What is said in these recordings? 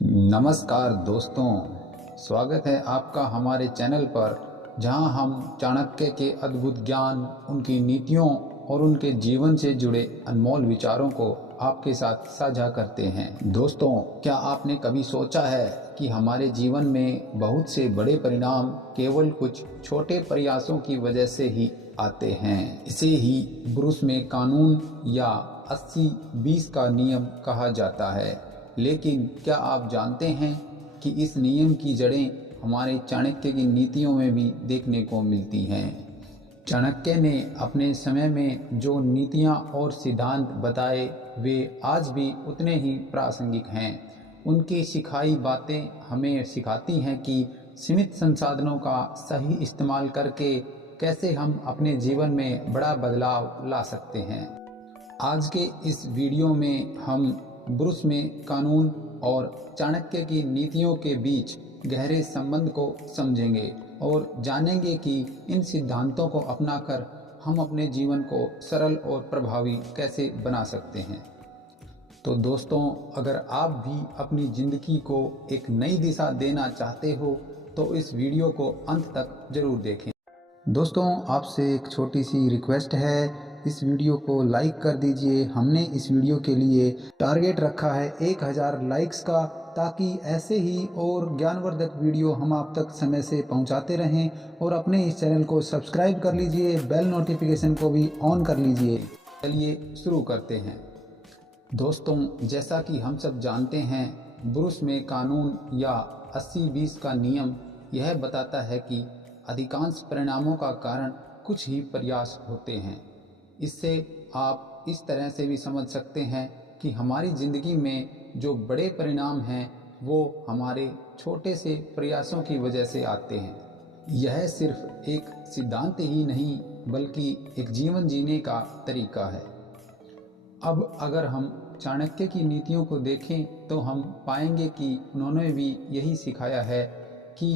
नमस्कार दोस्तों, स्वागत है आपका हमारे चैनल पर, जहां हम चाणक्य के अद्भुत ज्ञान, उनकी नीतियों और उनके जीवन से जुड़े अनमोल विचारों को आपके साथ साझा करते हैं। दोस्तों, क्या आपने कभी सोचा है कि हमारे जीवन में बहुत से बड़े परिणाम केवल कुछ छोटे प्रयासों की वजह से ही आते हैं। इसे ही ब्रूस में कानून या 80-20 का नियम कहा जाता है। लेकिन क्या आप जानते हैं कि इस नियम की जड़ें हमारे चाणक्य की नीतियों में भी देखने को मिलती हैं। चाणक्य ने अपने समय में जो नीतियां और सिद्धांत बताए, वे आज भी उतने ही प्रासंगिक हैं। उनकी सिखाई बातें हमें सिखाती हैं कि सीमित संसाधनों का सही इस्तेमाल करके कैसे हम अपने जीवन में बड़ा बदलाव ला सकते हैं। आज के इस वीडियो में हम ब्रूस में कानून और चाणक्य की नीतियों के बीच गहरे संबंध को समझेंगे और जानेंगे कि इन सिद्धांतों को अपनाकर हम अपने जीवन को सरल और प्रभावी कैसे बना सकते हैं। तो दोस्तों, अगर आप भी अपनी ज़िंदगी को एक नई दिशा देना चाहते हो तो इस वीडियो को अंत तक जरूर देखें। दोस्तों, आपसे एक छोटी सी रिक्वेस्ट है, इस वीडियो को लाइक कर दीजिए। हमने इस वीडियो के लिए टारगेट रखा है 1000 लाइक्स का, ताकि ऐसे ही और ज्ञानवर्धक वीडियो हम आप तक समय से पहुंचाते रहें। और अपने इस चैनल को सब्सक्राइब कर लीजिए, बेल नोटिफिकेशन को भी ऑन कर लीजिए। चलिए शुरू करते हैं। दोस्तों, जैसा कि हम सब जानते हैं, ब्रूस में कानून या 80-20 का नियम यह बताता है कि अधिकांश परिणामों का कारण कुछ ही प्रयास होते हैं। इससे आप इस तरह से भी समझ सकते हैं कि हमारी ज़िंदगी में जो बड़े परिणाम हैं वो हमारे छोटे से प्रयासों की वजह से आते हैं। यह सिर्फ एक सिद्धांत ही नहीं, बल्कि एक जीवन जीने का तरीका है। अब अगर हम चाणक्य की नीतियों को देखें तो हम पाएंगे कि उन्होंने भी यही सिखाया है कि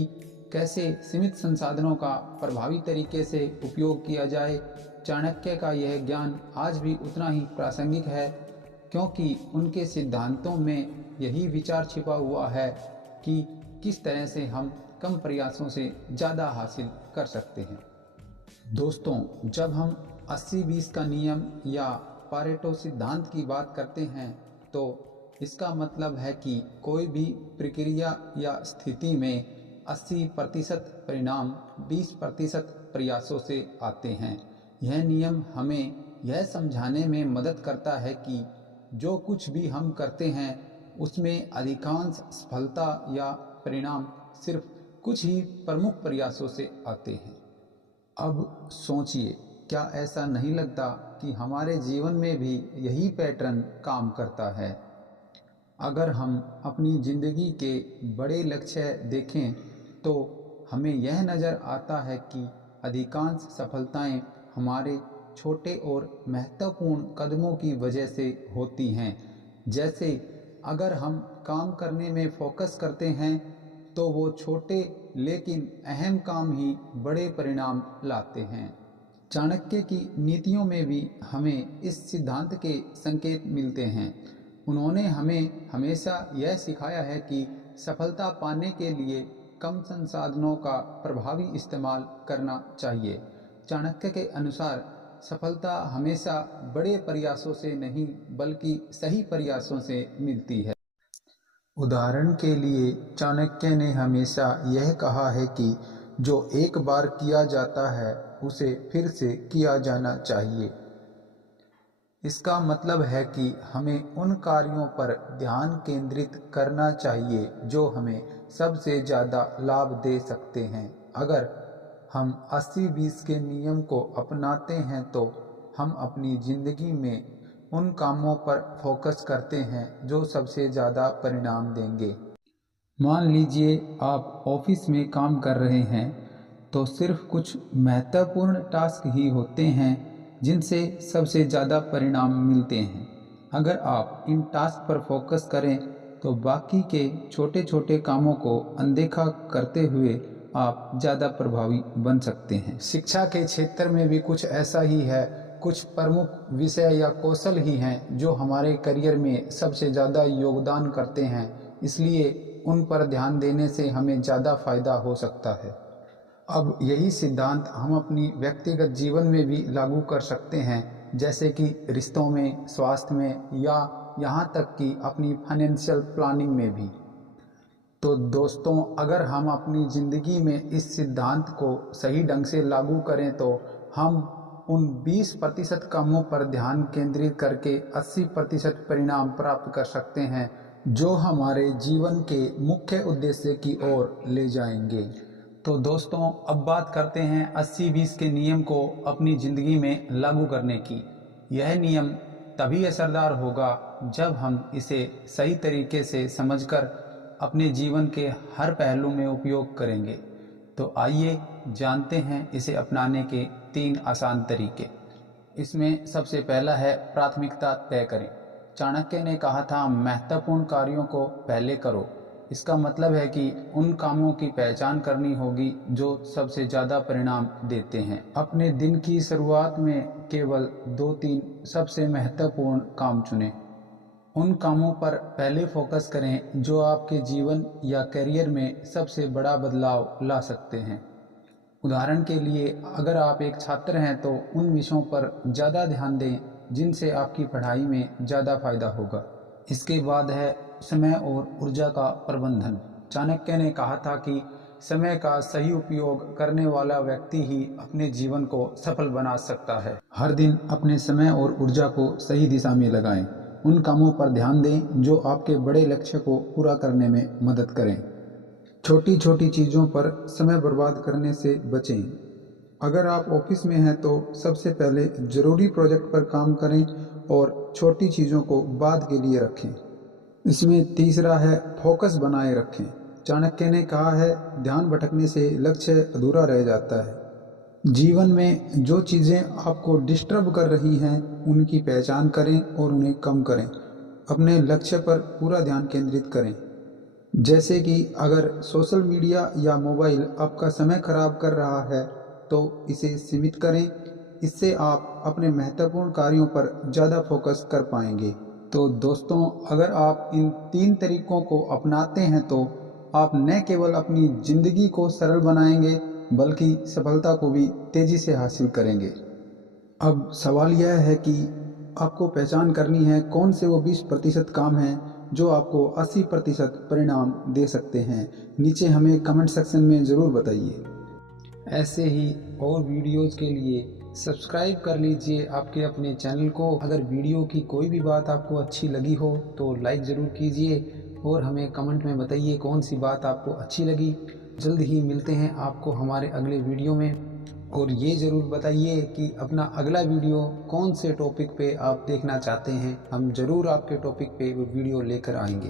कैसे सीमित संसाधनों का प्रभावी तरीके से उपयोग किया जाए। चाणक्य का यह ज्ञान आज भी उतना ही प्रासंगिक है, क्योंकि उनके सिद्धांतों में यही विचार छिपा हुआ है कि किस तरह से हम कम प्रयासों से ज़्यादा हासिल कर सकते हैं। दोस्तों, जब हम 80-20 का नियम या पारेटो सिद्धांत की बात करते हैं तो इसका मतलब है कि कोई भी प्रक्रिया या स्थिति में 80% परिणाम 20% प्रयासों से आते हैं। यह नियम हमें यह समझाने में मदद करता है कि जो कुछ भी हम करते हैं उसमें अधिकांश सफलता या परिणाम सिर्फ कुछ ही प्रमुख प्रयासों से आते हैं। अब सोचिए, क्या ऐसा नहीं लगता कि हमारे जीवन में भी यही पैटर्न काम करता है? अगर हम अपनी ज़िंदगी के बड़े लक्ष्य देखें तो हमें यह नज़र आता है कि अधिकांश सफलताएं हमारे छोटे और महत्वपूर्ण कदमों की वजह से होती हैं। जैसे अगर हम काम करने में फोकस करते हैं तो वो छोटे लेकिन अहम काम ही बड़े परिणाम लाते हैं। चाणक्य की नीतियों में भी हमें इस सिद्धांत के संकेत मिलते हैं। उन्होंने हमें हमेशा यह सिखाया है कि सफलता पाने के लिए कम संसाधनों का प्रभावी इस्तेमाल करना चाहिए। चाणक्य के अनुसार सफलता हमेशा बड़े प्रयासों से नहीं, बल्कि सही प्रयासों से मिलती है। उदाहरण के लिए, चाणक्य ने हमेशा यह कहा है कि जो एक बार किया जाता है उसे फिर से किया जाना चाहिए। इसका मतलब है कि हमें उन कार्यों पर ध्यान केंद्रित करना चाहिए जो हमें सबसे ज़्यादा लाभ दे सकते हैं। अगर हम 80-20 के नियम को अपनाते हैं तो हम अपनी ज़िंदगी में उन कामों पर फोकस करते हैं जो सबसे ज़्यादा परिणाम देंगे। मान लीजिए आप ऑफिस में काम कर रहे हैं तो सिर्फ कुछ महत्वपूर्ण टास्क ही होते हैं जिनसे सबसे ज़्यादा परिणाम मिलते हैं। अगर आप इन टास्क पर फोकस करें तो बाकी के छोटे छोटे कामों को अनदेखा करते हुए आप ज़्यादा प्रभावी बन सकते हैं। शिक्षा के क्षेत्र में भी कुछ ऐसा ही है। कुछ प्रमुख विषय या कौशल ही हैं जो हमारे करियर में सबसे ज़्यादा योगदान करते हैं इसलिए उन पर ध्यान देने से हमें ज़्यादा फायदा हो सकता है। अब यही सिद्धांत हम अपनी व्यक्तिगत जीवन में भी लागू कर सकते हैं, जैसे कि रिश्तों में, स्वास्थ्य में या यहाँ तक कि अपनी फाइनेंशियल प्लानिंग में भी। तो दोस्तों, अगर हम अपनी ज़िंदगी में इस सिद्धांत को सही ढंग से लागू करें तो हम उन 20% कामों पर ध्यान केंद्रित करके 80% परिणाम प्राप्त कर सकते हैं, जो हमारे जीवन के मुख्य उद्देश्य की ओर ले जाएंगे। तो दोस्तों, अब बात करते हैं 80-20 के नियम को अपनी ज़िंदगी में लागू करने की। यह नियम तभी असरदार होगा जब हम इसे सही तरीके से समझकर अपने जीवन के हर पहलू में उपयोग करेंगे। तो आइए जानते हैं इसे अपनाने के 3 आसान तरीके। इसमें सबसे पहला है प्राथमिकता तय करें। चाणक्य ने कहा था, महत्वपूर्ण कार्यों को पहले करो। इसका मतलब है कि उन कामों की पहचान करनी होगी जो सबसे ज़्यादा परिणाम देते हैं। अपने दिन की शुरुआत में केवल 2-3 सबसे महत्वपूर्ण काम चुनें। उन कामों पर पहले फोकस करें जो आपके जीवन या करियर में सबसे बड़ा बदलाव ला सकते हैं। उदाहरण के लिए, अगर आप एक छात्र हैं तो उन विषयों पर ज़्यादा ध्यान दें जिनसे आपकी पढ़ाई में ज़्यादा फायदा होगा। इसके बाद है समय और ऊर्जा का प्रबंधन। चाणक्य ने कहा था कि समय का सही उपयोग करने वाला व्यक्ति ही अपने जीवन को सफल बना सकता है। हर दिन अपने समय और ऊर्जा को सही दिशा में लगाएं। उन कामों पर ध्यान दें जो आपके बड़े लक्ष्य को पूरा करने में मदद करें। छोटी छोटी चीज़ों पर समय बर्बाद करने से बचें। अगर आप ऑफिस में हैं तो सबसे पहले ज़रूरी प्रोजेक्ट पर काम करें और छोटी चीज़ों को बाद के लिए रखें। इसमें तीसरा है फोकस बनाए रखें। चाणक्य ने कहा है, ध्यान भटकने से लक्ष्य अधूरा रह जाता है। जीवन में जो चीज़ें आपको डिस्टर्ब कर रही हैं उनकी पहचान करें और उन्हें कम करें। अपने लक्ष्य पर पूरा ध्यान केंद्रित करें। जैसे कि अगर सोशल मीडिया या मोबाइल आपका समय खराब कर रहा है तो इसे सीमित करें। इससे आप अपने महत्वपूर्ण कार्यों पर ज़्यादा फोकस कर पाएंगे। तो दोस्तों, अगर आप इन 3 तरीकों को अपनाते हैं तो आप न केवल अपनी ज़िंदगी को सरल बनाएंगे बल्कि सफलता को भी तेज़ी से हासिल करेंगे। अब सवाल यह है कि आपको पहचान करनी है कौन से वो 20% काम हैं जो आपको 80% परिणाम दे सकते हैं। नीचे हमें कमेंट सेक्शन में ज़रूर बताइए। ऐसे ही और वीडियोज़ के लिए सब्सक्राइब कर लीजिए आपके अपने चैनल को। अगर वीडियो की कोई भी बात आपको अच्छी लगी हो तो लाइक ज़रूर कीजिए और हमें कमेंट में बताइए कौन सी बात आपको अच्छी लगी। जल्द ही मिलते हैं आपको हमारे अगले वीडियो में। और ये ज़रूर बताइए कि अपना अगला वीडियो कौन से टॉपिक पे आप देखना चाहते हैं। हम ज़रूर आपके टॉपिक पे वो वीडियो लेकर आएंगे।